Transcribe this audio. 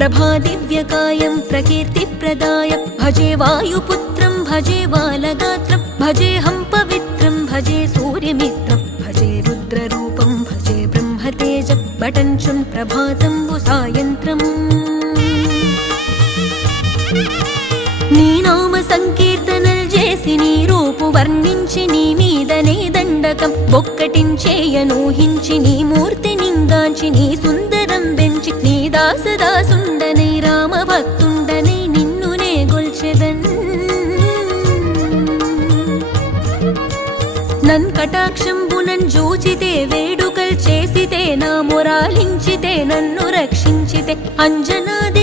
ప్రభాదివ్యకాయం ప్రకీర్తిప్రదాయ భజే వాయుపుత్రం భజే బాలగాత్రం భజేహం పవిత్రం భజే సూర్యమిత్రం భజే రుద్రరూపం భజే బ్రహ్మతేజం బటంచున్ ప్రభాతంబు సాయంత్రం నీ నామ సంకీర్తనల్ చేసి నీ రూపు వర్ణించి నీ మీదనే దండకం బొక్కటించేయనూహించి నీ మూర్తి నింగాంచి నీ సుందరం బెంచి నీ దాసదాసుండనై రామభక్తుండనై నిన్నునే గొల్చెదన్ నన్ కటాక్షంబునన్ జూచితే వేడుకల్ చేసితే నా మొరాలించితే నన్ను రక్షించితే అంజనాది